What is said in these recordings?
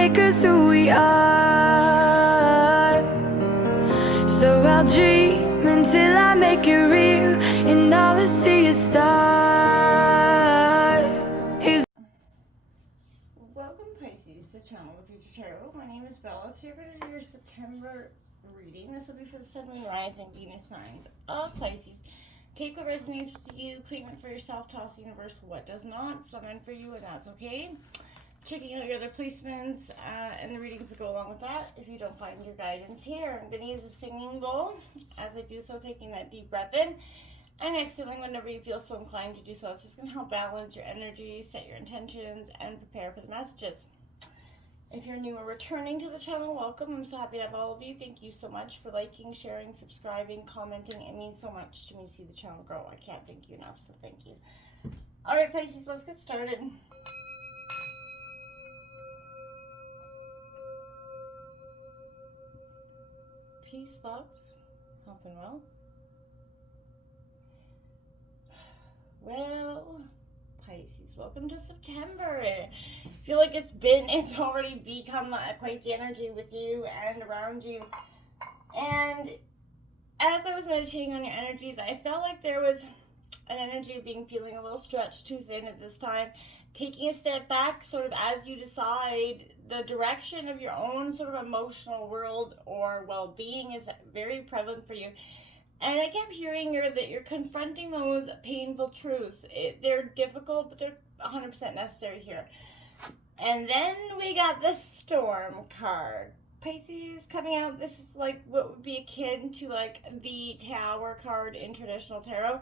make us who we are. So I'll dream until I make it real, and all I see is stars. Welcome, Pisces, to Channel the Future Tarot. My name is Bella. So you're going to do your September reading. This will be for the Sun, Moon, Rising, Venus signs of Pisces. Take what resonates with you, claim it for yourself, toss the universe what does not. It's not meant for you, and that's okay. Checking out your other placements and the readings that go along with that. If you don't find your guidance here, I'm going to use a singing bowl. As I do so, taking that deep breath in and exhaling whenever you feel so inclined to do so. It's just going to help balance your energy, set your intentions, and prepare for the messages. If you're new or returning to the channel, welcome. I'm so happy to have all of you. Thank you so much for liking, sharing, subscribing, commenting. It means so much to me to see the channel grow. I can't thank you enough, so thank you. All right, Pisces, let's get started. Peace, love, health, and well. Well, Pisces, welcome to September. I feel like it's already become quite the energy with you and around you. And as I was meditating on your energies, I felt like there was an energy of feeling a little stretched too thin at this time. Taking a step back, sort of as you decide the direction of your own sort of emotional world or well-being is very prevalent for you. And I kept hearing that you're confronting those painful truths. They're difficult, but they're 100% necessary here. And then we got the Storm card. Pisces coming out. This is like what would be akin to like the Tower card in traditional tarot.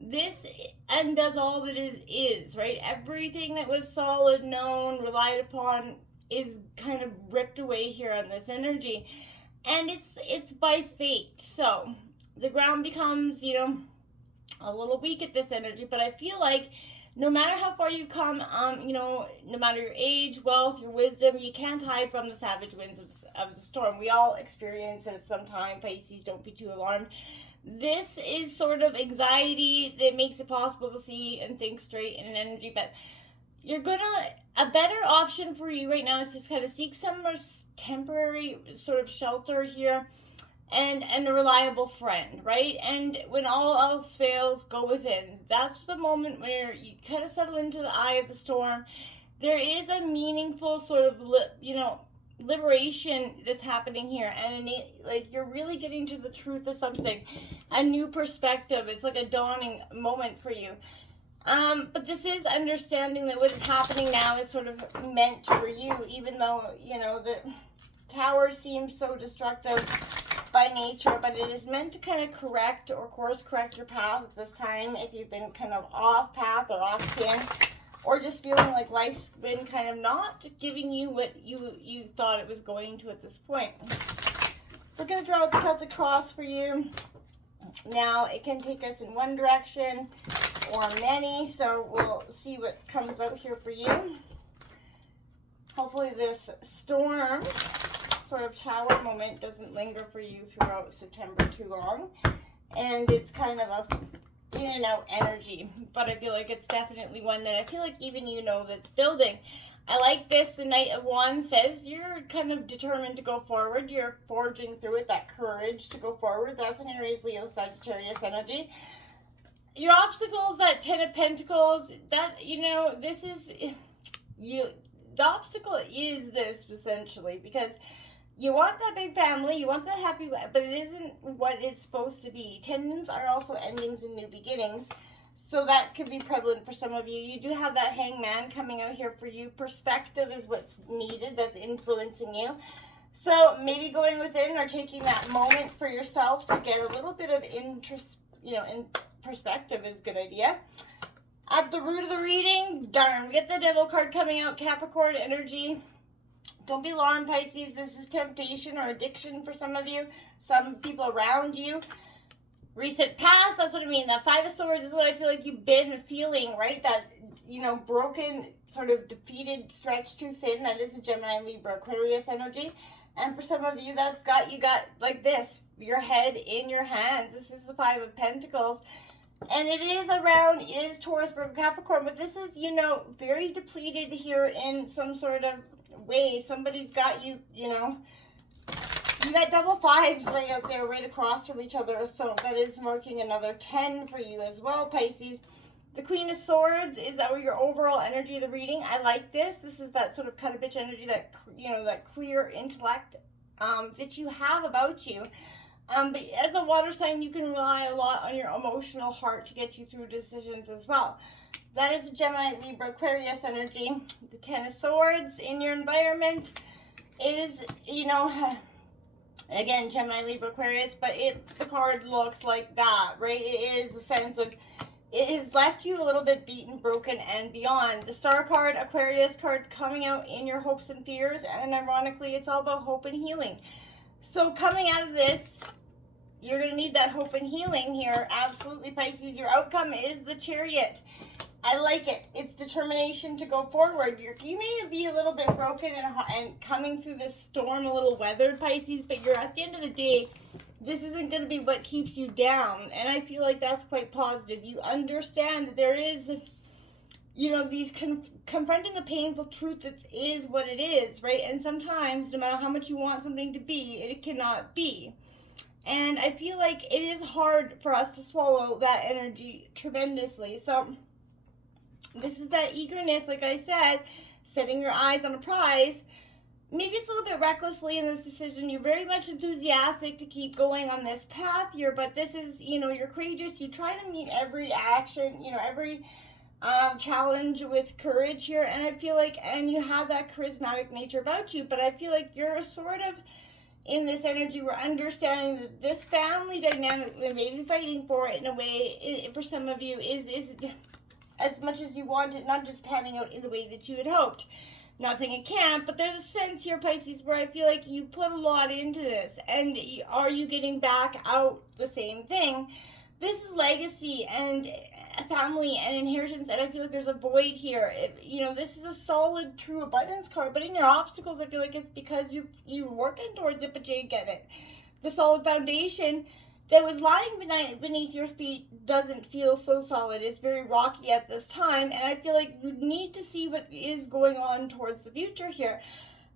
This undoes all that is, right? Everything that was solid, known, relied upon is kind of ripped away here on this energy. And it's by fate. So the ground becomes, a little weak at this energy, but I feel like no matter how far you've come, no matter your age, wealth, your wisdom, you can't hide from the savage winds of the storm. We all experience it at some time. Pisces, don't be too alarmed. This is sort of anxiety that makes it possible to see and think straight in an energy, but a better option for you right now is to kind of seek some more temporary sort of shelter here and a reliable friend, right? And when all else fails, go within. That's the moment where you kind of settle into the eye of the storm. There is a meaningful sort of, liberation that's happening here, and you're really getting to the truth of something, a new perspective. It's like a dawning moment for you. But this is understanding that what's happening now is sort of meant for you, even though, the Tower seems so destructive by nature, but it is meant to kind of correct or course correct your path at this time if you've been kind of off path or off pin, or just feeling like life's been kind of not giving you what you thought it was going to at this point. We're going to draw out the Celtic Cross for you. Now, it can take us in one direction or many, so we'll see what comes out here for you. Hopefully this storm sort of Tower moment doesn't linger for you throughout September too long, and it's kind of a in and out energy, but I feel like it's definitely one that I feel like even that's building. I like this. The Knight of Wands says you're kind of determined to go forward. You're forging through it, that courage to go forward. That's an Aries, Leo, Sagittarius energy. Your obstacles, that Ten of Pentacles, that, this is you. The obstacle is this, essentially, because you want that big family, you want that happy, but it isn't what it's supposed to be. Tens are also endings and new beginnings, so that could be prevalent for some of you. You do have that Hangman coming out here for you. Perspective is what's needed, that's influencing you. So maybe going within or taking that moment for yourself to get a little bit of interest, in perspective is a good idea. At the root of the reading, we get the Devil card coming out, Capricorn energy. Don't be alarmed, Pisces. This is temptation or addiction for some of you, some people around you. Recent past, that's what I mean. That Five of Swords is what I feel like you've been feeling, right? That, broken, sort of defeated, stretched too thin. That is a Gemini, Libra, Aquarius energy. And for some of you, you got like this, your head in your hands. This is the Five of Pentacles. And it is Taurus, Virgo, Capricorn, but this is, very depleted here in some sort of way. Somebody's got you, you know, you got double fives right out there, right across from each other. So that is marking another 10 for you as well, Pisces. The Queen of Swords is your overall energy of the reading. I like this. This is that sort of cut a bitch energy, that, you know, that clear intellect that you have about you. But as a water sign, you can rely a lot on your emotional heart to get you through decisions as well. That is a Gemini, Libra, Aquarius energy. The Ten of Swords in your environment is, you know, again, Gemini, Libra, Aquarius, but the card looks like that, right? It is a sense of, it has left you a little bit beaten, broken, and beyond. The Star card, Aquarius card, coming out in your hopes and fears, and ironically, it's all about hope and healing. So coming out of this, you're going to need that hope and healing here. Absolutely, Pisces. Your outcome is the Chariot. I like it. It's determination to go forward. You may be a little bit broken and coming through this storm a little weathered, Pisces, but you're at the end of the day, this isn't going to be what keeps you down. And I feel like that's quite positive. You understand that there is, you know, these confronting the painful truth that is what it is, right? And sometimes, no matter how much you want something to be, it cannot be. And I feel like it is hard for us to swallow that energy tremendously. So this is that eagerness, like I said, setting your eyes on a prize. Maybe it's a little bit recklessly in this decision. You're very much enthusiastic to keep going on this path here, but this is, you know, you're courageous. You try to meet every action, you know, every challenge with courage here. And I feel like, and you have that charismatic nature about you, but I feel like you're sort of, in this energy, we're understanding that this family dynamic that may be fighting for it in a way, for some of you, is as much as you want it, not just panning out in the way that you had hoped. Not saying it can't, but there's a sense here, Pisces, where I feel like you put a lot into this, and are you getting back out the same thing? This is legacy and family and inheritance, and I feel like there's a void here. You know, this is a solid, true abundance card, but in your obstacles, I feel like it's because you're working towards it, but you ain't getting it. The solid foundation that was lying beneath your feet doesn't feel so solid. It's very rocky at this time, and I feel like you need to see what is going on towards the future here,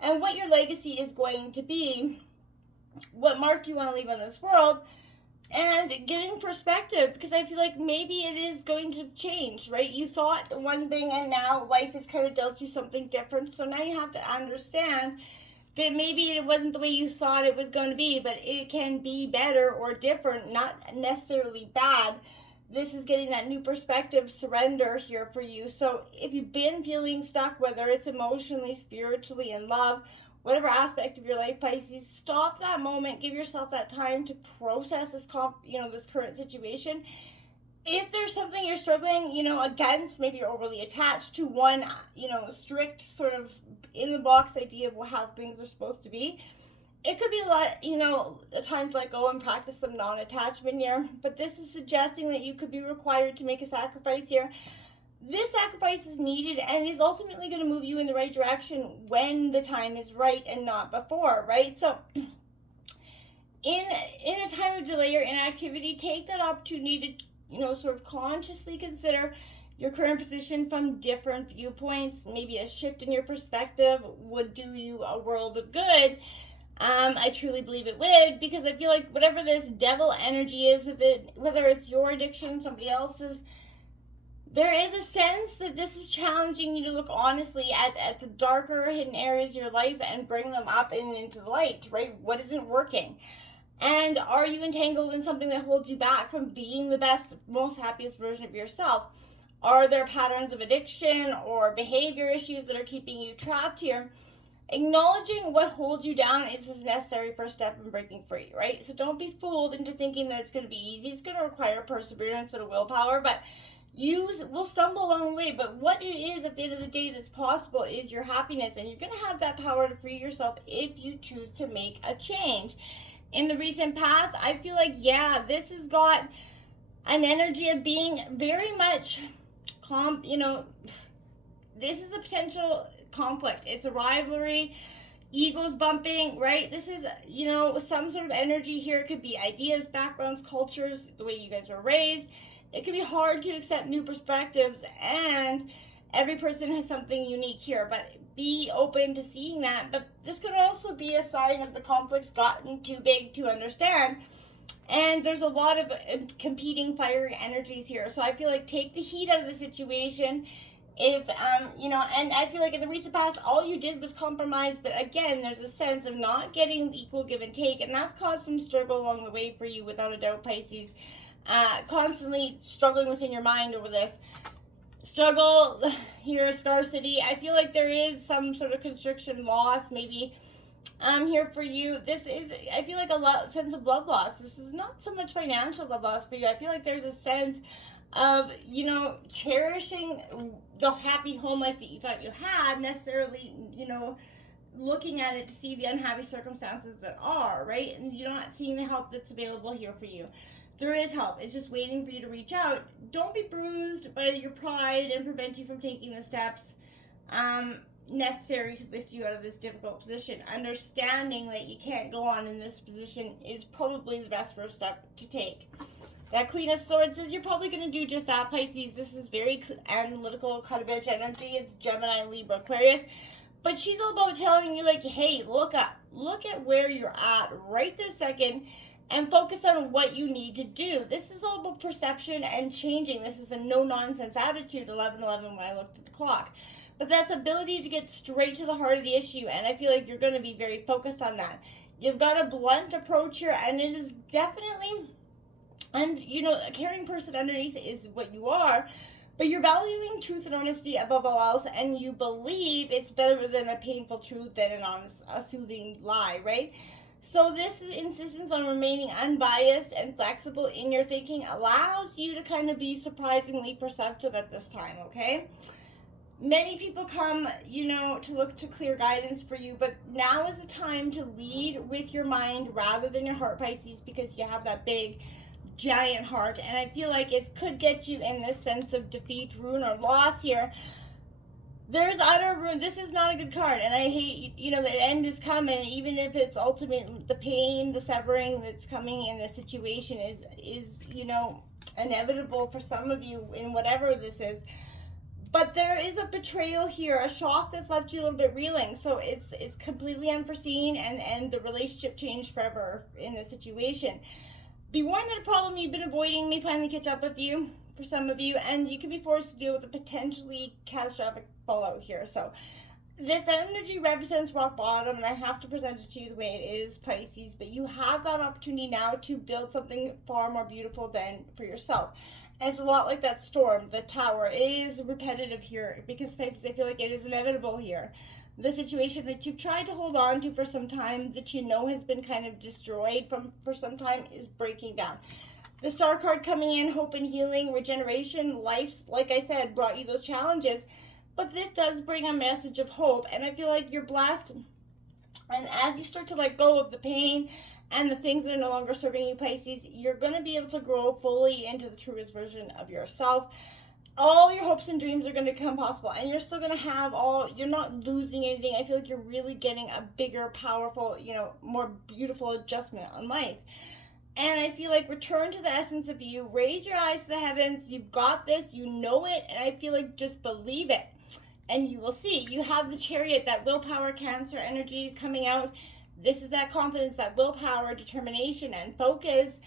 and what your legacy is going to be, what mark you want to leave on this world, and getting perspective, because I feel like maybe it is going to change, right? You thought one thing, and now life has kind of dealt you something different, so now you have to understand that maybe it wasn't the way you thought it was going to be, but it can be better or different, not necessarily bad. This is getting that new perspective, surrender here for you. So if you've been feeling stuck, whether it's emotionally, spiritually, in love, whatever aspect of your life, Pisces, stop that moment. Give yourself that time to process this, this current situation. If there's something you're struggling, against, maybe you're overly attached to one, strict sort of in-the-box idea of how things are supposed to be, it could be a lot, at times let go and practice some non-attachment here. But this is suggesting that you could be required to make a sacrifice here. This sacrifice is needed and is ultimately going to move you in the right direction when the time is right and not before, right? So in a time of delay or inactivity, take that opportunity to sort of consciously consider your current position from different viewpoints. Maybe a shift in your perspective would do you a world of good. I truly believe it would, because I feel like whatever this devil energy is with it, whether it's your addiction, somebody else's, there is a sense that this is challenging you to look honestly at the darker hidden areas of your life and bring them up and into the light, right? What isn't working? And are you entangled in something that holds you back from being the best, most happiest version of yourself? Are there patterns of addiction or behavior issues that are keeping you trapped here? Acknowledging what holds you down is a necessary first step in breaking free, right? So don't be fooled into thinking that it's going to be easy. It's going to require perseverance and willpower, but you will stumble along the way. But what it is at the end of the day that's possible is your happiness, and you're going to have that power to free yourself if you choose to make a change. In the recent past, I feel like, this has got an energy of being very much, this is a potential conflict. It's a rivalry, egos bumping, right? This is, some sort of energy here. It could be ideas, backgrounds, cultures, the way you guys were raised. It can be hard to accept new perspectives, and every person has something unique here. But be open to seeing that. But this could also be a sign of the conflict's gotten too big to understand. And there's a lot of competing fiery energies here. So I feel like take the heat out of the situation. If, and I feel like in the recent past, all you did was compromise. But again, there's a sense of not getting equal give and take. And that's caused some struggle along the way for you, without a doubt, Pisces. Constantly struggling within your mind over this. Struggle here, scarcity. I feel like there is some sort of constriction, loss, maybe here for you. This is, I feel like, a sense of love loss. This is not so much financial love loss for you. I feel like there's a sense of, cherishing the happy home life that you thought you had, necessarily, looking at it to see the unhappy circumstances that are, right? And you're not seeing the help that's available here for you. There is help. It's just waiting for you to reach out. Don't be bruised by your pride and prevent you from taking the steps necessary to lift you out of this difficult position. Understanding that you can't go on in this position is probably the best first step to take. That Queen of Swords says you're probably going to do just that, Pisces. This is very analytical kind of bitch energy. It's Gemini, Libra, Aquarius. But she's all about telling you, like, hey, look up. Look at where you're at right this second and focus on what you need to do. This is all about perception and changing. This is a no-nonsense attitude, 11:11 when I looked at the clock. But that's ability to get straight to the heart of the issue, and I feel like you're going to be very focused on that. You've got a blunt approach here, and it is definitely, and a caring person underneath is what you are, but you're valuing truth and honesty above all else, and you believe it's better than a painful truth than a soothing lie, right? So this insistence on remaining unbiased and flexible in your thinking allows you to kind of be surprisingly perceptive at this time, okay? Many people come, to look to clear guidance for you, but now is the time to lead with your mind rather than your heart, Pisces, because you have that big, giant heart, and I feel like it could get you in this sense of defeat, ruin, or loss here. There's utter ruin. This is not a good card, and I hate, the end is coming, even if it's ultimately the pain, the severing that's coming in this situation is inevitable for some of you in whatever this is. But there is a betrayal here, a shock that's left you a little bit reeling. So it's completely unforeseen, and the relationship changed forever in this situation. Be warned that a problem you've been avoiding may finally catch up with you for some of you, and you can be forced to deal with a potentially catastrophic fallout here. So this energy represents rock bottom, and I have to present it to you the way it is, Pisces. But you have that opportunity now to build something far more beautiful than for yourself. And it's a lot like that storm, the tower. It is repetitive here because, Pisces, I feel like it is inevitable here. The situation that you've tried to hold on to for some time, that has been kind of destroyed for some time, is breaking down. The Star card coming in, hope and healing, regeneration, life's, like I said, brought you those challenges. But this does bring a message of hope, and I feel like you're blessed. And as you start to let go of the pain and the things that are no longer serving you, Pisces, you're going to be able to grow fully into the truest version of yourself. All your hopes and dreams are going to become possible, and you're still going to have you're not losing anything. I feel like you're really getting a bigger, powerful, more beautiful adjustment on life. And I feel like return to the essence of you, raise your eyes to the heavens. You've got this, you know it, and I feel like just believe it, and you will see. You have the Chariot, that willpower, Cancer energy coming out. This is that confidence, that willpower, determination, and focus,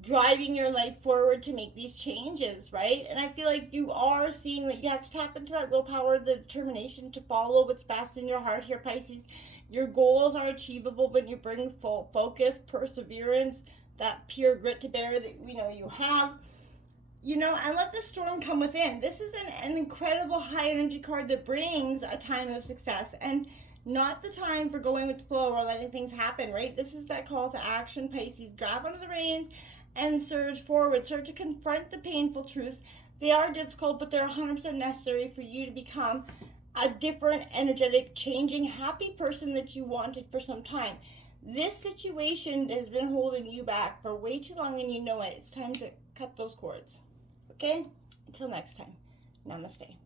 driving your life forward to make these changes, right? And I feel like you are seeing that you have to tap into that willpower, the determination to follow what's best in your heart here, Pisces. Your goals are achievable when you bring full focus, perseverance, that pure grit to bear that you have. And let the storm come within. This is an incredible high energy card that brings a time of success, and not the time for going with the flow or letting things happen, right? This is that call to action, Pisces. Grab onto the reins and surge forward. Start to confront the painful truths. They are difficult, but they're 100% necessary for you to become a different, energetic, changing, happy person that you wanted for some time. This situation has been holding you back for way too long, and you know it. It's time to cut those cords. Okay? Until next time. Namaste.